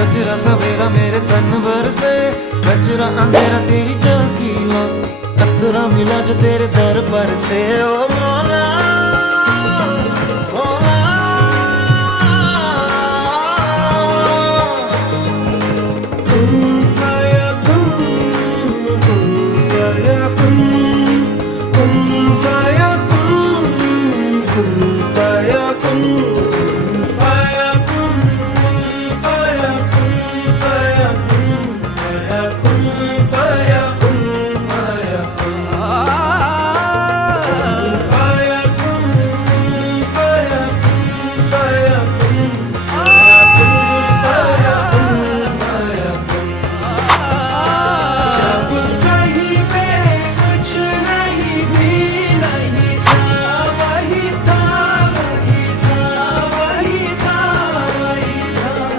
सजरा सवेरा मेरे तन भर से, कचरा अंधेरा तेरी झांकी ला, कतरा मिला जो तेरे दर पर से। ओ मौला